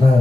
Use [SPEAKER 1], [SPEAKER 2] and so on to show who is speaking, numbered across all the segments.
[SPEAKER 1] เริ่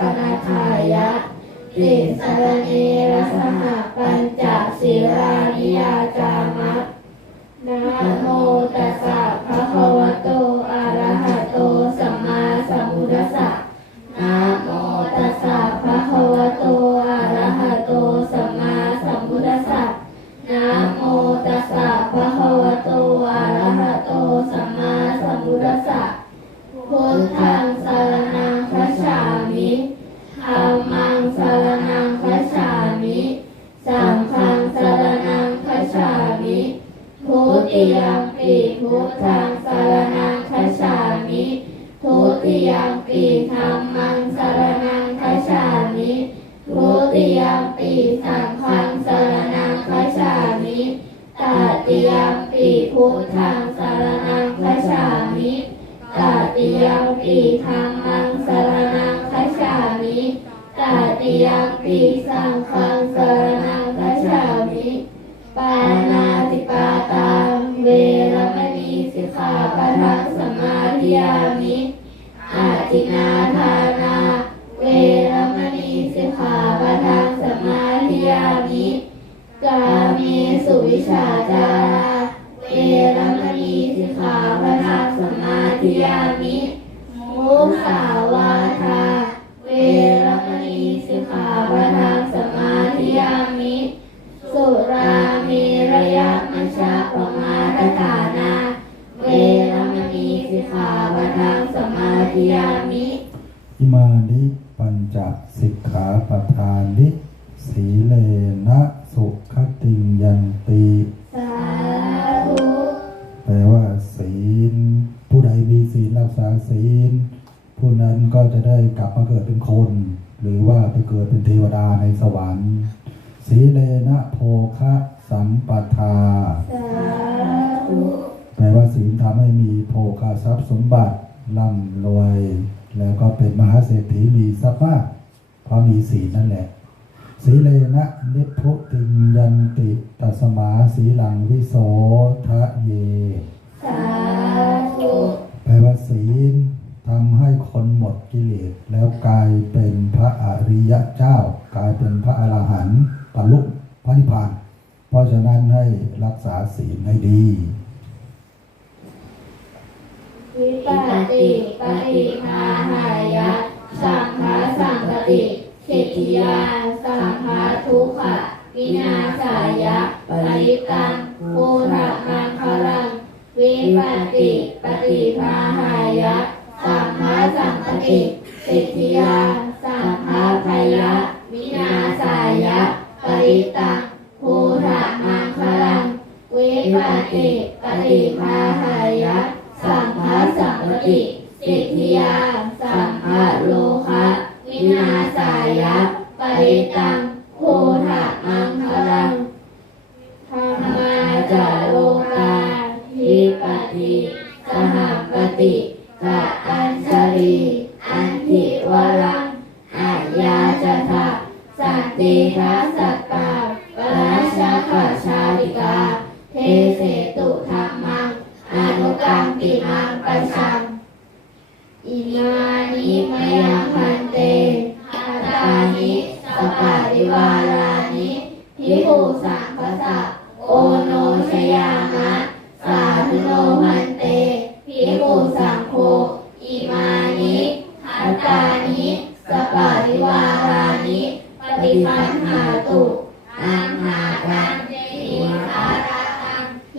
[SPEAKER 2] งรัตนทายะติสรเนรสหปัญจศีลานิยา ยมปีพุทธังสารนังคัจฉามิตติยมปีธรรมังสารนังคัจฉามิตติยมปีสังฆังสารนังคัจฉามิปานาติปาตาเวรมณีสิกขาปะทังสมาธิยามิอาทินาทานา เวรมณีสิกขาปะทังสมาธิยามิกาเมสุวิชาจาร สิกขาปะทังสมาธิยามิมุสาวาทา เวรมณีสิกขาปะทังสมาธิยามิ สุรามีระยะมัญชาปมาตฐานา เวรมณีสิกขาปะทังสมาธิยามิ
[SPEAKER 1] อิมานิปัญจสิกขาปทานิสีเลนะสุขติงยันติ
[SPEAKER 2] สา
[SPEAKER 1] ผู้นั้นก็จะได้กลับมาเกิดเป็นคน หรือว่าไปเกิดเป็นเทวดาในสวรรค์สีเลนะโภคะสัมปทา
[SPEAKER 2] สาธุ
[SPEAKER 1] แปลว่าศีลทำให้มีโภคทรัพย์สมบัติร่ำรวย แล้วก็เป็นมหาเศรษฐีมีทรัพย์มากเพราะมีศีลนั่นแหละสีเลนะนิพพุติงยันติตัสมาสีหลังวิโสทะเย
[SPEAKER 2] สาธุ
[SPEAKER 1] แปลว่าศีล ทำให้คนหมดกิเลสแล้วกลายเป็นพระอริยเจ้า กลายเป็นพระอรหันต์บรรลุพระนิพพาน เพราะฉะนั้นให้รักษาศีลให้ดี
[SPEAKER 2] วิปติปฏิภาหายะ สังฆาสังปติสิทธิยาสังฆาทุกขะวินาศายะปริตังภูระมังคลังวิปติปฏิภาหายะ สังฆาสังปติสิทธิยา สังฆาพยะวินาศายะ ปริตังภูระมังคลังวิปติปฏิภาหายะ สังฆาสังปติสิทธิยา สังฆาโลคะวินาศายะ ปริตัง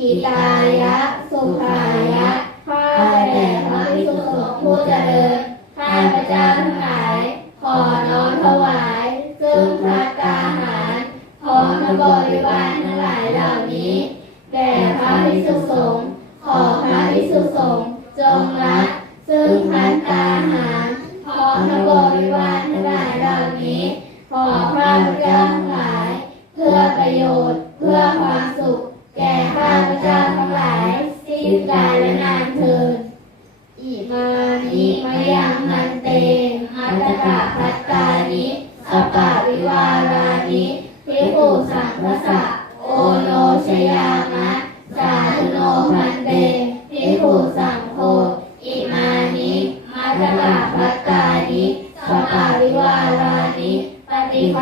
[SPEAKER 2] หิตายะสุภา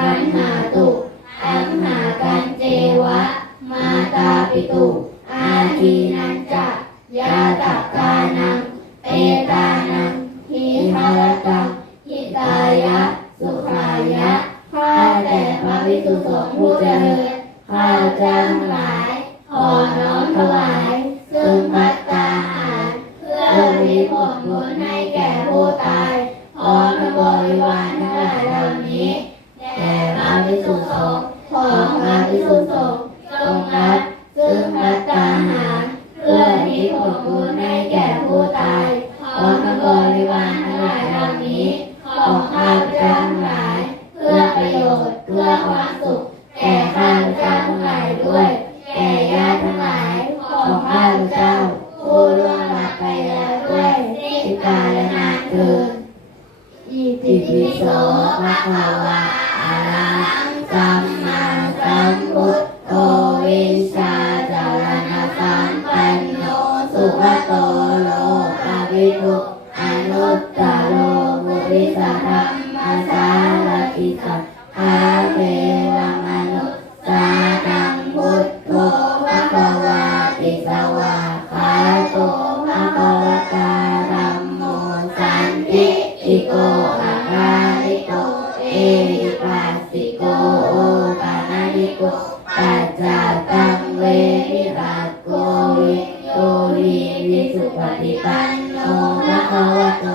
[SPEAKER 2] ปัญหาตัว จาตังเววิภาโกวิโยวิวิสุปฏิปันโนภะคะวะโต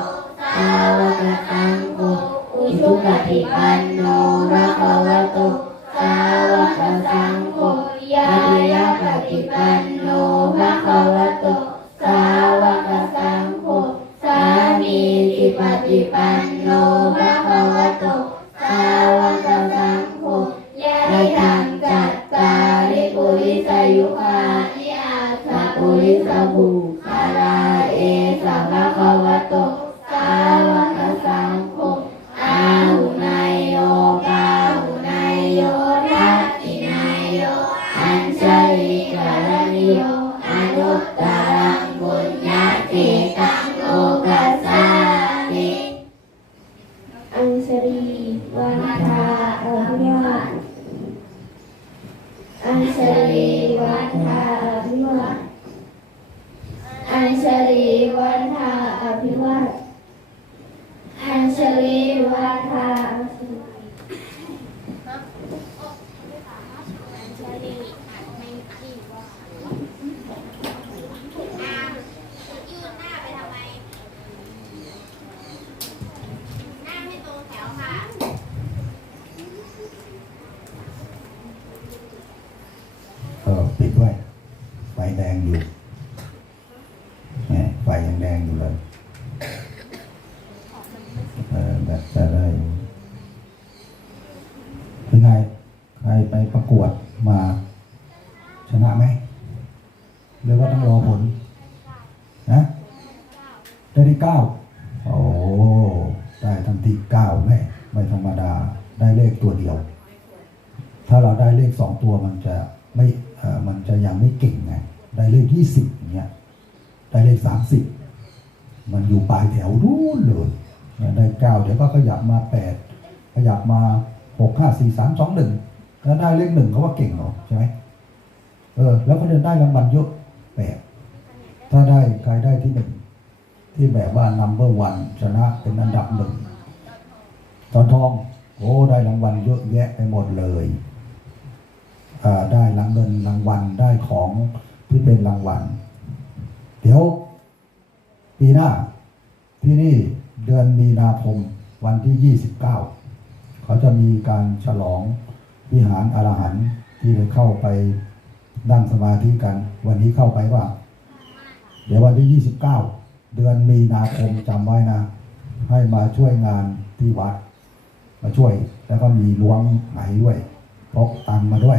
[SPEAKER 2] สาวกสังโฆอุสุปฏิปันโนภะคะวะโต นะจะ
[SPEAKER 3] ได้
[SPEAKER 1] เป็ไงใครไปประกวดมาชนะไหมหรือว่าต้องรอผล
[SPEAKER 3] นะ
[SPEAKER 1] ได้ที่เก้าโอ้ได้ทันทีเก้าไม่ไม่ธรรมดา ได้เลขตัวเดียว ถ้าเราได้เลขสองตัวมันจะไม่เออมันจะยังไม่เก่งไงได้เลขยี่สิบเนี้ยได้เลขสามสิบมันอยู่ปลายแถวรู้เลย ได้เก้าเดี๋ยวก็ขยับมาแปดขยับมาหกห้าสี่สามสองหนึ่งแล้วได้เลขหนึ่งเขาว่าเก่งเหรอใช่ไหมเออ แล้วก็จะได้รางวัลเยอะแปดถ้าได้ใครได้ที่หนึ่งที่แบบว่า number one ชนะเป็นอันดับหนึ่งตอนทอง โอ้ได้รางวัลเยอะแยะไปหมดเลยอ่าได้รางเงินรางวัลได้ของที่เป็นรางวัล เดี๋ยว ปีหน้าที่นี่ เดือนมีนาคมวันที่ 29 เขาจะมีการฉลองวิหารอรหันต์ที่ได้เข้าไปนั่งสมาธิกัน วันนี้เข้าไปว่า เดี๋ยววันที่ 29 เดือนมีนาคมจำไว้นะ ให้มาช่วยงานที่วัด มาช่วยแล้วก็มีล้วงไหด้วยพกตังมาด้วย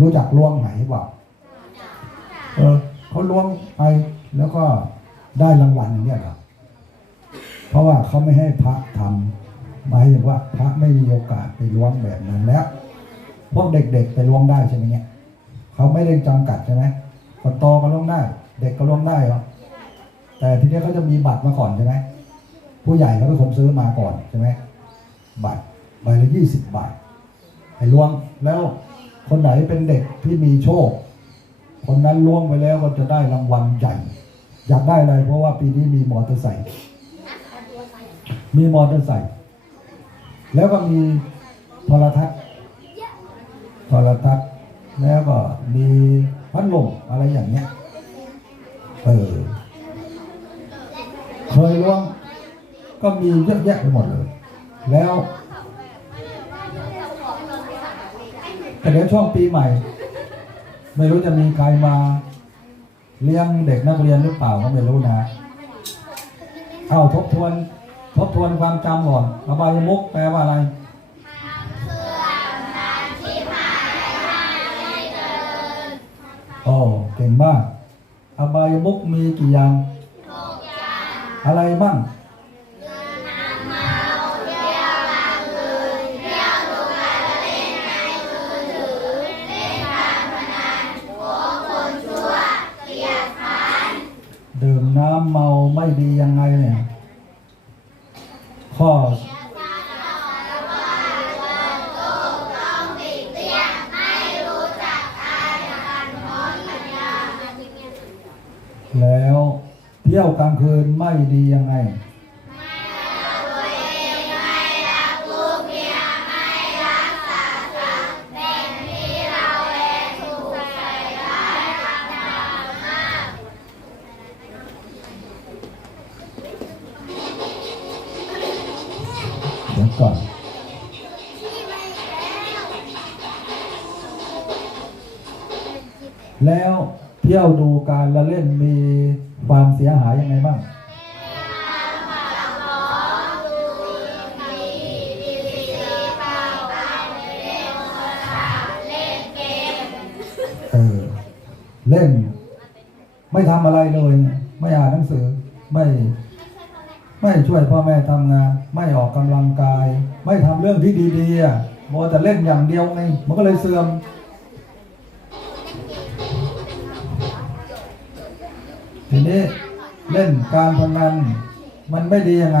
[SPEAKER 1] รู้จักล้วงไหเปล่าเออเขาล้วงไปแล้วก็ได้รางวัลอย่างเนี้ยเหรอ เพราะว่าเขาไม่ให้พระทำหมายถึงว่าพระไม่มีโอกาสไปล้วงแบบนั้นแล้ว พวกเด็กๆไปล้วงได้ใช่ไหมเนี่ยเขาไม่ได้จำกัดใช่ไหมคนโตก็ล้วงได้ เด็กก็ล้วงได้เหรอแต่ทีนี้เขาจะมีบัตรมาก่อนใช่ไหมผู้ใหญ่เขาเป็นคนซื้อมาก่อนใช่ไหมบัตรใบละยี่สิบบาทให้ล้วงแล้วคนไหนเป็นเด็กที่มีโชค คนนั้นล่วงไปแล้วก็จะได้รางวัลใหญ่ อยากได้อะไรเพราะว่าปีนี้มีมอเตอร์ไซค์ มีมอเตอร์ไซค์แล้วก็มีโทรทัศน์โทรทัศน์แล้วก็มีพัดลมอะไรอย่างเงี้ยเออเคยล่วงก็มีเยอะแยะไปหมดเลย แล้วแต่เดี๋ยวช่วงปีใหม่ ไม่รู้จะมีใครมาเลี้ยงเด็กนักเรียนหรือเปล่าก็ไม่รู้นะ เอาทบทวน ทบทวนความจำก่อนอบายมุกแปลว่าอะไรโอ้เก่งมาก อบายมุกมีกี่อย่าง อะไรบ้างดื่มน้ำเมาไม่ดียังไงเนี่ย ข้อแล้วเที่ยวกลางคืนไม่ดียังไง ก่อนแล้วเที่ยวดูการละเล่นมีความเสียหายยังไงบ้าง เออ เล่น ไม่ทำอะไรเลย ไม่อ่านหนังสือ ไม่ไม่ ช่วยพ่อแม่ทำงาน ไม่ออกกำลังกาย ไม่ทำเรื่องที่ดีๆอะมัวแต่เล่นอย่างเดียวไงมันก็เลยเสื่อมทีนี้เล่นการพนันมันไม่ดียังไง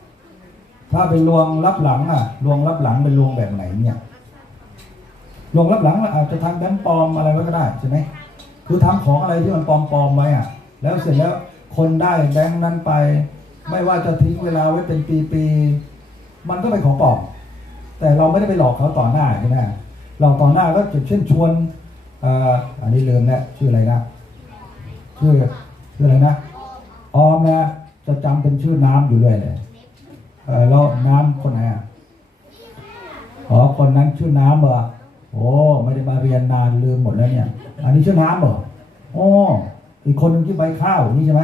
[SPEAKER 1] ถ้าเป็นลวงรับหลังอะลวงรับหลังเป็นลวงแบบไหนเนี่ยลวงรับหลังอาจจะทำแบงค์ปลอมอะไรไว้ก็ได้ใช่ไหมคือทำของอะไรที่มันปลอมๆไว้อะ แล้วเสร็จแล้วคนได้แบงค์นั้นไป ไม่ว่าจะทิ้งเวลาไว้เป็นปีๆมันก็เป็นของปลอมแต่เราไม่ได้ไปหลอกเขาต่อหน้าใช่ไหมหลอกต่อหน้าก็เช่นชวนอ่ออันนี้ลืมแล้วชื่ออะไรนะชื่อชื่ออะไรนะออมนะจะจำเป็นชื่อน้ำอยู่เลยเลย แล้วน้ำคนไหนอะอ๋อคนนั้นชื่อน้ำเหรอโอ้ไม่ได้มาเรียนนานลืมหมดแล้วเนี่ย อันนี้ชื่อน้ำเหรอโอ้อีกคนหนึงชื่ใบข้าวนี่ใช่ไหม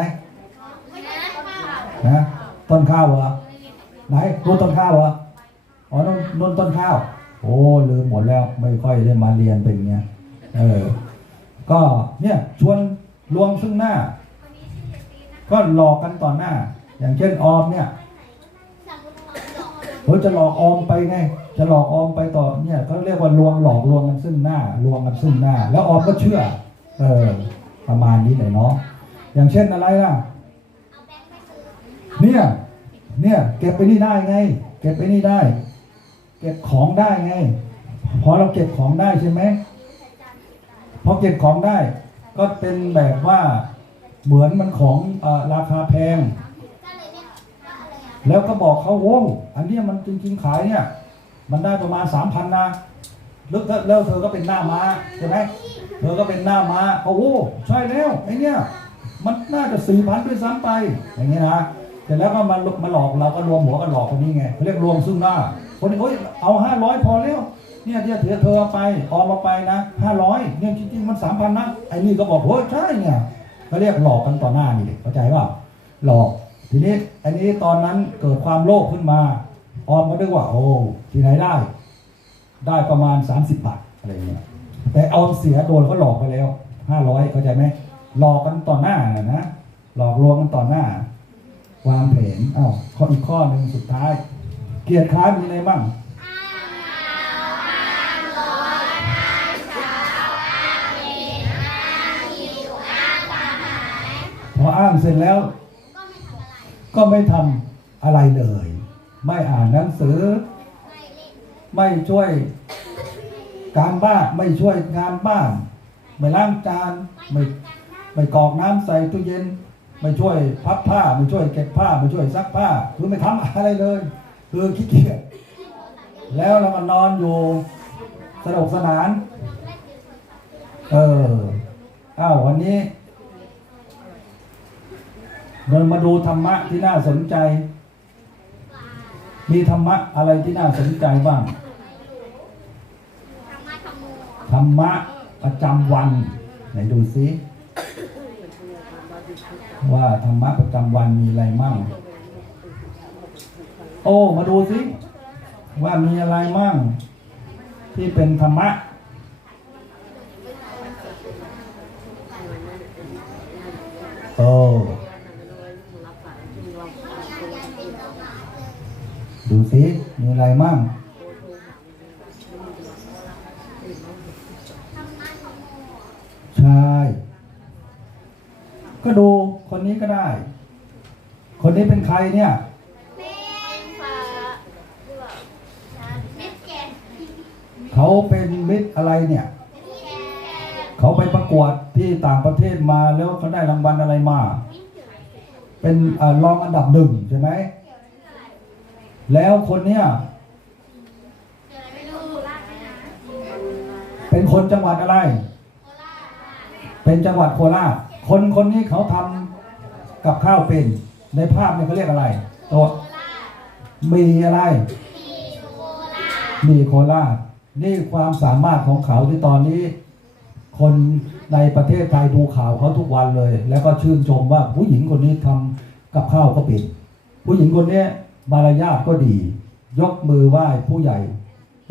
[SPEAKER 3] ไม่ใช่ค่ะ
[SPEAKER 1] นะต้นข้าวเหรอไหนรู้ต้นข้าวเหรออ๋อนนนนต้นข้าว โอ้ลืมหมดแล้ว ไม่ค่อยได้มาเรียนเป็นเงี้ยเออก็เนี่ยชวนลวงซึ่งหน้า ก็หลอกกันต่อหน้า อย่างเช่นออมเนี่ย เฮ้ยจะหลอกออมไปไง จะหลอกออมไปต่อเนี่ยเขาเรียกว่าลวงหลอกลวงกันซึ่งหน้าลวงกันซึ่งหน้า แล้วออมก็เชื่อ เออ ประมาณนี้เลยเนาะอย่างเช่นอะไรล่ะเนี่ยเนี่ยเก็บไปนี่ได้ไง เก็บไปนี่ได้ เก็บของได้ไง พอเราเก็บของได้ใช่ไหมพอเก็บของได้ ก็เป็นแบบว่าเหมือนมันของอราคาแพง แล้วก็บอกเขาโว้วอันนี้มันจริงๆขายเนี่ย มันได้ประมาณสามพันนะแล้วแล้วเธอก็เป็นหน้าม้าใช่ไหมเธอก็เป็นหน้าม้าโอ้โหใช่แล้วไอ้เนี่ย มันน่าจะสี่พันด้วยซ้ำไป อย่างเงี้ยนะเสร็จแล้วก็มามาหลอกเราก็รวมหัวกันหลอกคนนี้ไงเขาเรียกรวมซึ่งหน้า คนนี้โอ้ยเอาห้าร้อยพอแล้วเนี่ยที่เธอเธอเอาไปออมมาไปนะห้าร้อยเนี่ยจริงๆมันสามพันนะไอ้นี่ก็บอกโอ้ใช่เนี่ยเขาเรียกหลอกกันต่อหน้านี่เด็กเข้าใจเปล่าหลอก ทีนี้อันนี้ตอนนั้นเกิดความโลภขึ้นมา ออมก็นึกว่าโอ้ที่ไหนได้ ได้ประมาณ 30 บาทอะไรเงี้ยแต่ออมเสียโดนเขาหลอกไปแล้ว500เข้าใจไหมหลอกกันต่อหน้าน่ะนะ หลอกลวงกันต่อหน้าวางแผนอ้าวข้ออีกข้อหนึ่งสุดท้าย เกียรติค้ามีอะไรบ้างพออ้างเสร็จแล้ว ก็ไม่ทำอะไรเลย ไม่อ่านหนังสือ ไม่ช่วย การบ้านไม่ช่วยงานบ้าน ไม่ล้างจานไม่ไม่กรอกน้ำใส่ตู้เย็น ไม่ช่วยพับผ้าไม่ช่วยเก็บผ้าไม่ช่วยซักผ้าคือไม่ทำอะไรเลย คือขี้เกียจแล้วเราก็นอนอยู่สนุกสนาน เอออ้าววันนี้ เรามาดูธรรมะที่น่าสนใจ มีธรรมะอะไรที่น่าสนใจบ้าง ธรรมะประจำวัน ไหนดูซิว่าธรรมะประจำวันมีอะไรมั่ง โอ้ มาดูซิว่ามีอะไรมั่ง ที่เป็นธรรมะ โอ้ ดูสิ มีอะไรมั่งใช่ก็ดูคนนี้ก็ได้ คนนี้เป็นใครเนี่ย
[SPEAKER 3] เขา
[SPEAKER 1] เป็นมิตรอะไรเนี่ย เขาไปประกวดที่ต่างประเทศมาแล้วเขาได้รางวัลอะไรมา เป็นรองอันดับหนึ่งใช่ไหม แล้วคนเนี้ย
[SPEAKER 3] เป็น
[SPEAKER 1] คนจังหวัดอะไร เป็นจังหวัดโคราช คนคนนี้เขาทำกับข้าวเป็น ในภาพเนี่ยเขาเรียกอะไรตัว
[SPEAKER 3] โคราช
[SPEAKER 1] มีอะไร
[SPEAKER 3] มีโคราช
[SPEAKER 1] มีโคราช นี่ความสามารถของเขาที่ตอนนี้ คนในประเทศไทยดูข่าวเขาทุกวันเลย แล้วก็ชื่นชมว่าผู้หญิงคนนี้ทำกับข้าวก็เป็น ผู้หญิงคนนี้ มารยาทก็ดี ยกมือไหว้ผู้ใหญ่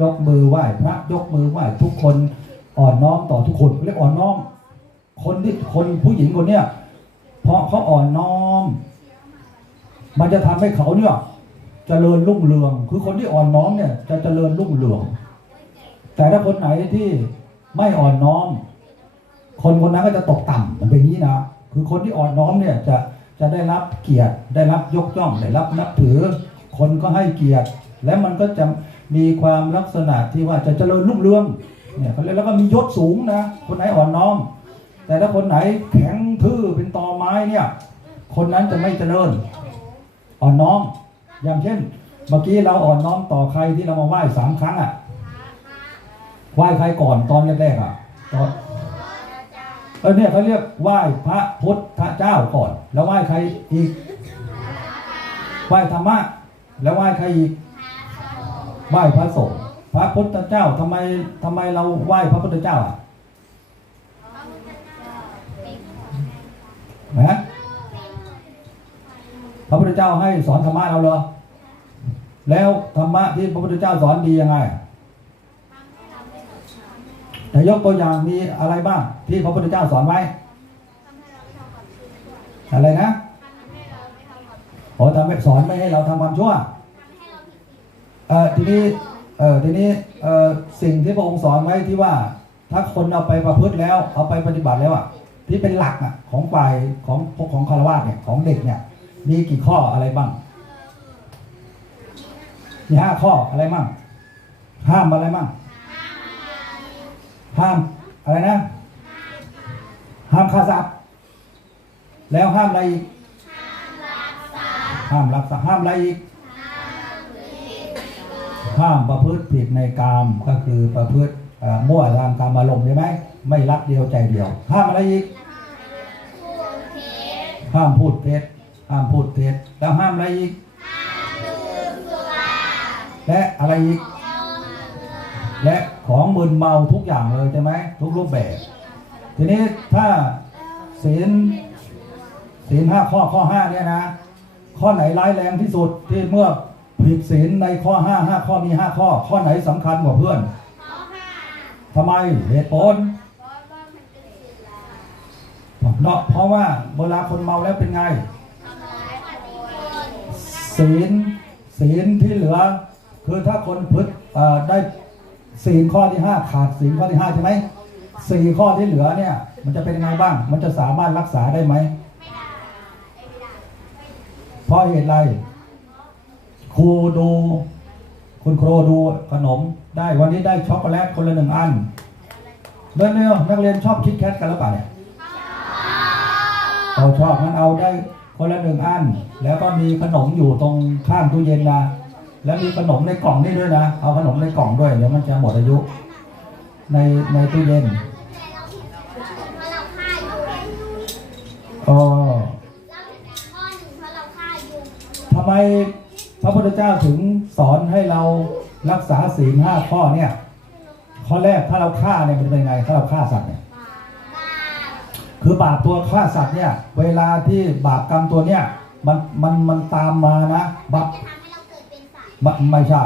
[SPEAKER 1] ยกมือไหว้พระยกมือไหว้ทุกคนอ่อนน้อมต่อทุกคนเรียกอ่อนน้อม คนที่คนผู้หญิงคนเนี้ยเพราะเขาอ่อนน้อม มันจะทำให้เขาเนี่ยเจริญรุ่งเรือง คือคนที่อ่อนน้อมเนี่ยจะเจริญรุ่งเรือง แต่ถ้าคนไหนที่ไม่อ่อนน้อม คนคนนั้นก็จะตกต่ำมันเป็นอย่างนี้นะคือคนที่อ่อนน้อมเนี่ยจะจะได้รับเกียรติได้รับยกย่องได้รับนับถือ คนก็ให้เกียรติ และมันก็จะมีความลักษณะที่ว่าจะเจริญรุ่งเรืองเนี่ยเขาเรียกแล้วก็มียศสูงนะคนไหนอ่อนน้อม แต่ถ้าคนไหนแข็งทื่อเป็นตอไม้เนี่ยคนนั้นจะไม่เจริญอ่อนน้อม อย่างเช่น เมื่อกี้เราอ่อนน้อมต่อใครที่เรามาไหว้สามครั้งอะไหว้ใครก่อนตอนแรกๆอะตอนเออเนี่ยเขาเรียกไหว้พระพุทธเจ้าก่อน แล้วไหว้ใครอีกไหว้ธรรมะ แล้วไหว้ใครอีกไหว้พระสงฆ์พระพุทธเจ้าทำไมทำไมเราไหว้พระพุทธเจ้าอะนะพระพุทธเจ้าให้สอนธรรมะเราเหรอแล้วธรรมะที่พระพุทธเจ้าสอนดียังไงแต่ยกตัวอย่างมีอะไรบ้างที่พระพุทธเจ้าสอนไว้อะไรนะ โอ้ทำให้สอนไม่ให้เราทำความชั่วเอ่อทีนี้เอ่อทีนี้เอ่อสิ่งที่พระองค์สอนไว้ที่ว่า ถ้าคนเอาไปประพฤติแล้วเอาไปปฏิบัติแล้วอะ ที่เป็นหลักอะของฝ่ายของของคารวะเนี่ยของเด็กเนี่ย มีกี่ข้ออะไรบ้างมีห้าข้ออะไรมั่งห้ามอะไรมั่งห้ามอะไรนะ ห้ามฆ่าสัตว์แล้วห้ามอะไรอีก ห้ามรักทรัพย์ห้ามอะไรอีก ห้ามประพฤติผิดในกามก็คือประพฤติเอ่อมั่วทางกามอารมณ์ใช่ไหมไม่รักเดียวใจเดียว ห้ามอะไรอีก ห้ามพูดเท็จห้ามพูดเท็จแล้วห้ามอะไรอีกและอะไรอีก และของมึนเมาทุกอย่างเลยใช่ไหมทุกรูปแบบ ทีนี้ถ้าศีลศีลห้าข้อข้อห้าเนี่ยนะ ข้อไหนร้ายแรงที่สุดที่เมื่อผิดศีลในข้อห้าห้าข้อมีห้าข้อ ข้อไหนสำคัญกว่าเพื่อนทำไมเหตุผลเนาะเพราะว่าเวลาคนเมาแล้วเป็นไงศีลศีลที่เหลือ คือถ้าคนพึกเอ่อได้ศีลข้อที่ห้าขาดศีลข้อที่ห้าใช่ไหมสี่ข้อที่เหลือเนี่ย มันจะเป็นยังไงบ้าง มันจะสามารถรักษาได้ไหม เพราะเหตุไรครูดู คุณครูดูขนมได้วันนี้ได้ช็อกโกแลตคนละหนึ่งอันเดินเร็วนักเรียนชอบคิดแคทกันหรือเปล่าเนี่ยเราชอบงั้นเอาได้คนละหนึ่งอัน แล้วก็มีขนมอยู่ตรงข้างตู้เย็นนะแล้วมีขนมในกล่องนี่ด้วยนะ เอาขนมในกล่องด้วยเดี๋ยวมันจะหมดอายุ ในในตู้เย็นอ๋อทำ ไมพระพุทธเจ้าถึงสอนให้เรารักษาศีลห้าข้อเนี่ยข้อแรกถ้าเราฆ่าเนี่ยเป็นยังไงถ้าเราฆ่าสัตว์เนี่ยคือบาปตัวฆ่าสัตว์เนี่ย เวลาที่บาปกรรมตัวเนี่ยมันมันมันตามมานะบาปไม่ไม่ใช่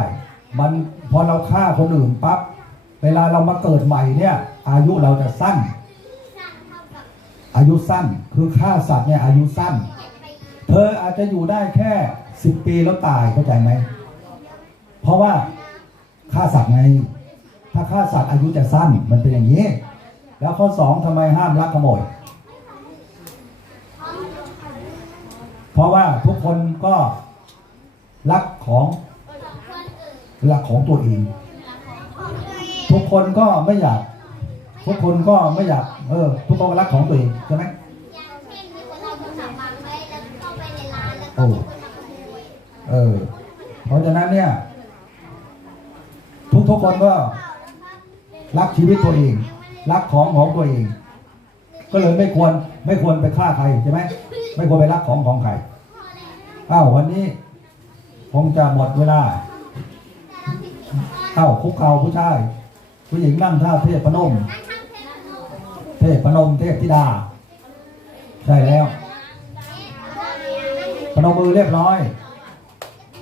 [SPEAKER 1] มันพอเราฆ่าคนอื่นปั๊บเวลาเรามาเกิดใหม่เนี่ย อายุเราจะสั้น อายุสั้นคือฆ่าสัตว์เนี่ยอายุสั้น เธออาจจะอยู่ได้แค่ สิบปีแล้วตายเข้าใจไหม เพราะว่าฆ่าสัตว์ไง ถ้าฆ่าสัตว์อายุจะสั้นมันเป็นอย่างนี้ แล้วข้อสองทำไมห้ามลักขโมย เพราะว่าทุกคนก็รักของหลักของตัวเอง ทุกคนก็ไม่อยาก ทุกคนก็ไม่อยาก เออ ทุกคนรักของตัวเองใช่ไหม เออ เพราะฉะนั้นเนี่ย ทุกทุกคนก็ รักชีวิตตัวเอง รักของของตัวเอง ก็เลยไม่ควรไม่ควรไปฆ่าใครใช่ไหมไม่ควรไปรักของของใครอ้าววันนี้คงจะหมดเวลาเข้าคุกเข่าผู้ชาย ผู้หญิงนั่งท่าเทพพนม เทพพนมเทพธิดา ใช่แล้วพนมมือเรียบร้อย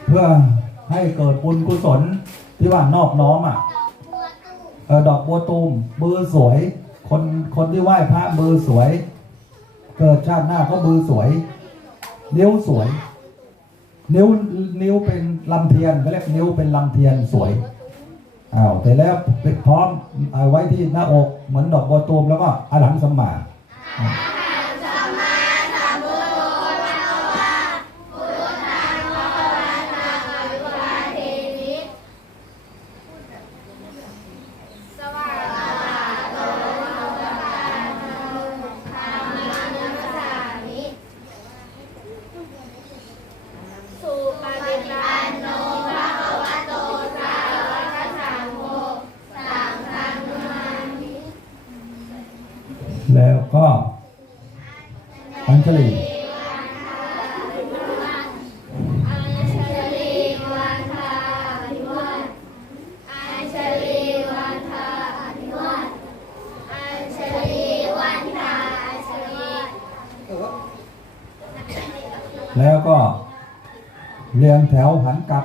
[SPEAKER 1] เพื่อให้เกิดบุญกุศลที่ว่านอบน้อมอะดอกบัวตูมมือสวย คนคนที่ไหว้พระมือสวย เกิดชาติหน้าก็มือสวย นิ้วสวย นิ้วนิ้วเป็นลำเทียนเขาเรียกนิ้วเป็นลำเทียนสวยอ้าวแต่แล้วพร้อมเอาไว้ที่หน้าอกเหมือนดอกบัวตูมแล้วก็อรหังสมมา
[SPEAKER 3] แล้วก็เรียงแถวหันกลับ